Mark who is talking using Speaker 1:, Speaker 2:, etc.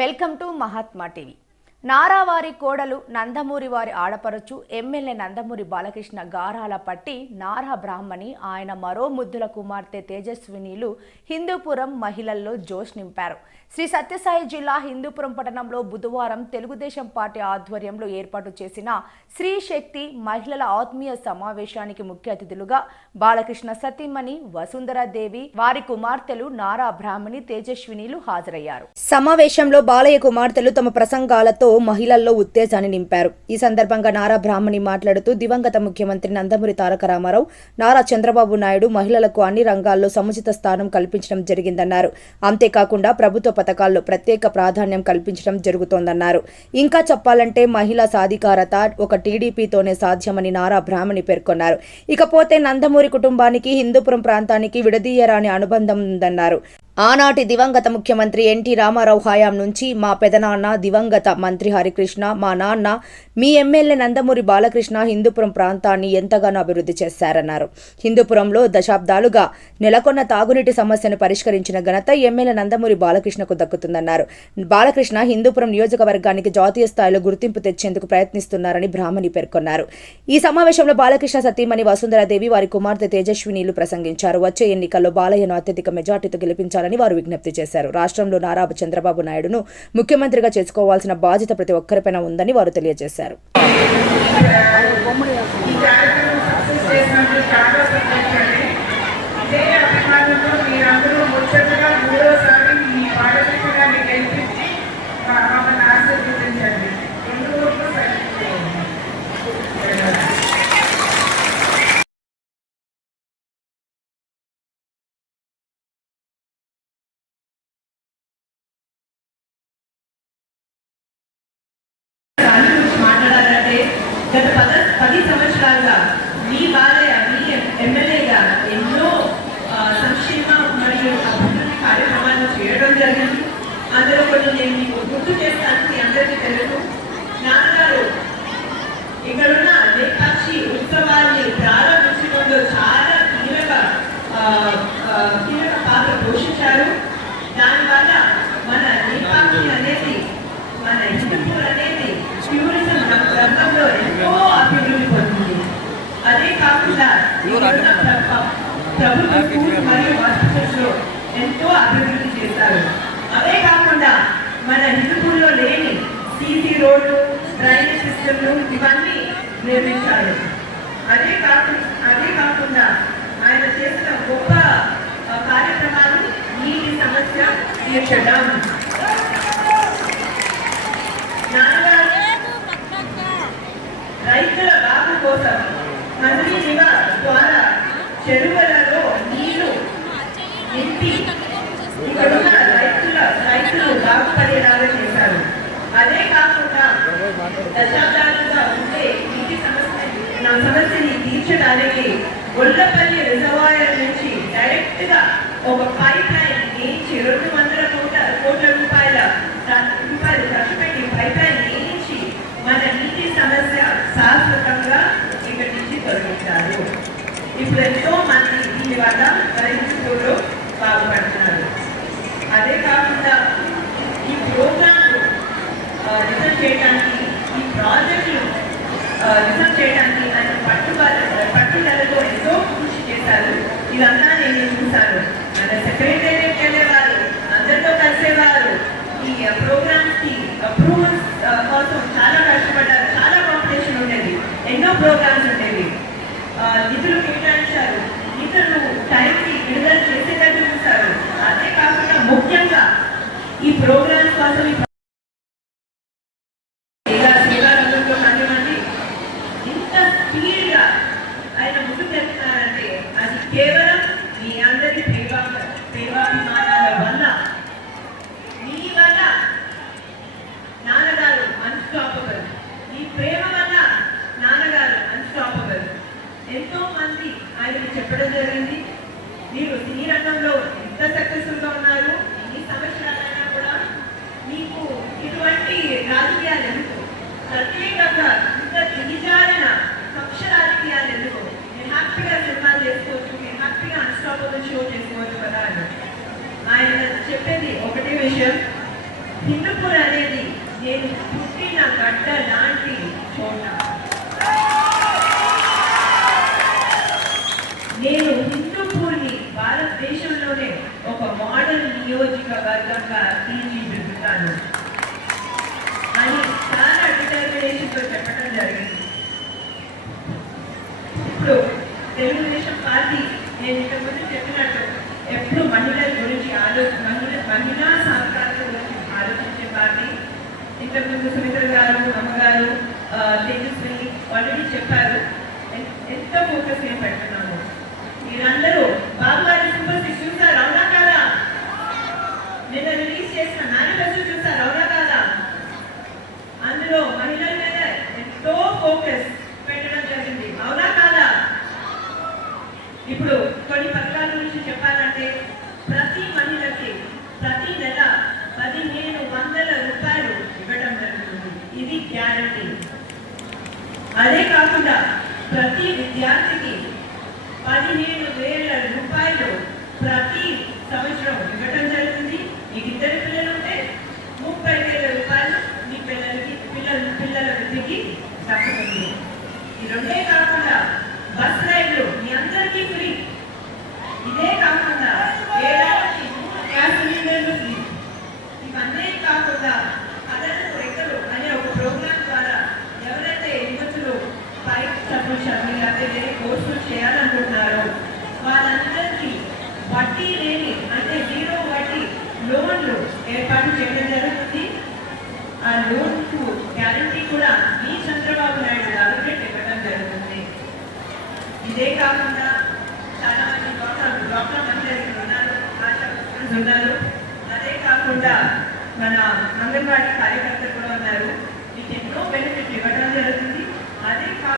Speaker 1: Welcome to Mahatma TV. నారావారి కోడలు నందమూరి వారి ఆడపరచు MLA Nandamuri Balakrishna గారాల పట్టి నారా బ్రాహ్మణి ఆయన మరో ముద్దుల కుమార్తె తేజస్వినిలు హిందూపురం మహిళల్లో జోష్ నింపారు. శ్రీ సత్యసాయి జిల్లా హిందూపురం పట్టణంలో బుధవారం తెలుగుదేశం పార్టీ ఆధ్వర్యంలో ఏర్పాటు చేసిన స్త్రీ శక్తి మహిళల ఆత్మీయ సమావేశానికి ముఖ్య అతిథులుగా బాలకృష్ణ సతీమణి వసుంధరాదేవి వారి కుమార్తెలు నారా బ్రాహ్మణి తేజస్వినిలు హాజరయ్యారు. సమావేశంలో బాలయ్య కుమార్తెలు తమ ప్రసంగాలతో మహిళల్లో ఉత్తేజాన్ని నింపారు. ఈ సందర్భంగా నారా బ్రాహ్మణి మాట్లాడుతూ దివంగత ముఖ్యమంత్రి నందమూరి తారక రామారావు నారా చంద్రబాబు నాయుడు మహిళలకు అన్ని రంగాల్లో సముచిత స్థానం కల్పించడం జరిగిందన్నారు. అంతేకాకుండా ప్రభుత్వ పథకాల్లో ప్రత్యేక ప్రాధాన్యం కల్పించడం జరుగుతోందన్నారు. ఇంకా చెప్పాలంటే మహిళా సాధికారత ఒక టీడీపీతోనే సాధ్యమని నారా బ్రాహ్మణి పేర్కొన్నారు. ఇకపోతే నందమూరి కుటుంబానికి హిందూపురం ప్రాంతానికి విడదీయరాని అనుబంధం ఉందన్నారు. ఆనాటి దివంగత ముఖ్యమంత్రి ఎన్టీ రామారావు హయాం నుంచి మా పెదనాన్న దివంగత మంత్రి హరికృష్ణ మా నాన్న మీ ఎమ్మెల్యే నందమూరి బాలకృష్ణ హిందూపురం ప్రాంతాన్ని ఎంతగానో అభివృద్ధి చేశారన్నారు. హిందూపురంలో దశాబ్దాలుగా నెలకొన్న తాగునీటి సమస్యను పరిష్కరించిన ఘనత ఎమ్మెల్యే నందమూరి బాలకృష్ణకు దక్కుతుందన్నారు. బాలకృష్ణ హిందూపురం నియోజకవర్గానికి జాతీయ స్థాయిలో గుర్తింపు తెచ్చేందుకు ప్రయత్నిస్తున్నారని బ్రాహ్మణి పేర్కొన్నారు. ఈ సమావేశంలో బాలకృష్ణ సతీమణి వసుంధరాదేవి వారి కుమార్తె తేజస్వినీలు ప్రసంగించారు. వచ్చే ఎన్నికల్లో బాలయ్యను అత్యధిక మెజార్టీతో గెలిపించాలని వారు విజ్ఞప్తి చేశారు. రాష్ట్రంలో నారా చంద్రబాబు నాయుడును ముఖ్యమంత్రిగా చేసుకోవాల్సిన బాధ్యత ప్రతి ఒక్కరిపైన ఉందని వారు తెలియజేశారు.
Speaker 2: ఈ ముచ్చటగా మీ
Speaker 3: బాలయ్య మీ ఎమ్మెల్యేగా ఎన్నో సంక్షేమ మరియు అభివృద్ధి కార్యక్రమాలు చేయడం జరిగింది. అందులో కొన్ని నేను మీకు గుర్తు చేస్తాను మీ అందరికీ తెలుగు ఎంతో అభివృద్ధి చేశారు అవే కాకుండా మన హిందూపూర్లో లేని సీసీ రోడ్లు డ్రైనేజ్ సిస్టమ్లు ఇవన్నీ నిర్మించారు. అదే కాకుండా అదే కాకుండా ఆయన చేసిన గొప్ప కార్యక్రమాలు నీటి సమస్య తీర్చడం నాన్నగారు రైతుల బాగు కోసం మంత్రి నివ ద్వారా చెరువులలో నీరు నింపి ఇక్కడున్న రైతుల రైతులు బాగుపడేలాగా చేశారు. అదే కాకుండా దశాబ్దాలుగా ఉండే నీటి సమస్య నా సమస్యని తీర్చడానికి గొల్లపల్లి రిజర్వాయర్ నుంచి డైరెక్ట్గా ఒక పైప్ లైన్ వేయించి రెండు వందల కోట్ల కోట్ల రూపాయల రూపాయలు ఖర్చు పెట్టి పైప్ లైన్ వేయించి మన నీటి సమస్య శాశ్వతంగా ఇక్కడి నుంచి తొలగించారు. ఇప్పుడు వల్ల రైతులు బాగుపడుతున్నారు అదే కాకుండా ఈ ప్రోగ్రాంలు రిజర్వ్ చేయడానికి ఈ ప్రాజెక్టులు రిజర్వ్ చేయడానికి ఆయన పట్టుదల పట్టుదలతో ఎంతో కృషి చేశారు. ఇదంతా నేను చూశాను. మన సెక్రటేరియట్ వెళ్ళేవారు అందరితో కలిసేవారు. ఈ ప్రోగ్రామ్స్కి అప్రూవల్స్ కోసం చాలా కష్టపడ్డారు. చాలా కాంపిటీషన్ ఉండేది. ఎన్నో ప్రోగ్రామ్స్ ఉండేవి ఆ, నిధులు కేటాయించారు నిధులు టైంకి విడుదల చేసేటట్టు చూశారు అదే కాకుండా ముఖ్యంగా ఈ ప్రోగ్రామ్స్ కోసం ఈ ఇలా సేవా రంగంలో కానివ్వండి ఇంత స్పీడ్గా ఆయన ముందుకు వెళ్తున్నారంటే అది కేవలం మీ అందరి ప్రేమ ప్రేమాభిమానాల వల్ల మీ వల్ల నాన్నగారు అన్స్టాపబుల్ మీ ప్రేమ వల్ల నాన్నగారు అన్స్టాపబుల్ ఎంతో మంది ఆయనకు చెప్పడం జరిగింది. మీరు సినీ రంగంలో ఎంత సక్సెస్ఫుల్గా ఉన్నారు ఎన్ని సంవత్సరాలైనా కూడా మీకు ఇటువంటి రాజకీయాలు ఎందుకు? ప్రత్యేకంగా తెలుగుదేశం పార్టీ నేను ఇంతకుముందు చెప్పినట్టు ఎప్పుడు మహిళల గురించి ఆలోచన మహిళా సాధికారత గురించి ఆలోచించే పార్టీ. ఇంతకుముందు సుమిత్ర గారు అమ్మగారు తేజస్వి ఆల్రెడీ చెప్పారు. ఎంత ఫోకస్ ఏం పెడుతున్నాము. మీరందరూ బాబు గారి సూపర్ సిక్స్ చూసారు? అవునా కాదా? నిన్న రిలీజ్ చేసిన మేనిఫెస్టో చూసారు? అవునా కాదా? అందులో మహిళల మీద ఎంతో ఫోకస్ పెట్టడం జరిగింది అవునా కాదా ఇప్పుడు కొన్ని పథకాల గురించి చెప్పాలంటే ప్రతి మహిళకి ప్రతి నెల పదిహేను వందల రూపాయలు ఇవ్వడం జరుగుతుంది. ఇది గ్యారంటీ. అదే కాకుండా ప్రతి విద్యార్థికి పదిహేను వేల రూపాయలు ప్రతి ఇదే కాకుండా చాలా మంది డాక్టర్ డాక్టర్ మహిళలు ఉన్నారు ఆశాస్ ఉన్నారు. అదే కాకుండా మన అంగన్వాడీ కార్యకర్తలు కూడా ఉన్నారు. మీకు ఎన్నో బెనిఫిట్ ఇవ్వడం జరుగుతుంది. అదే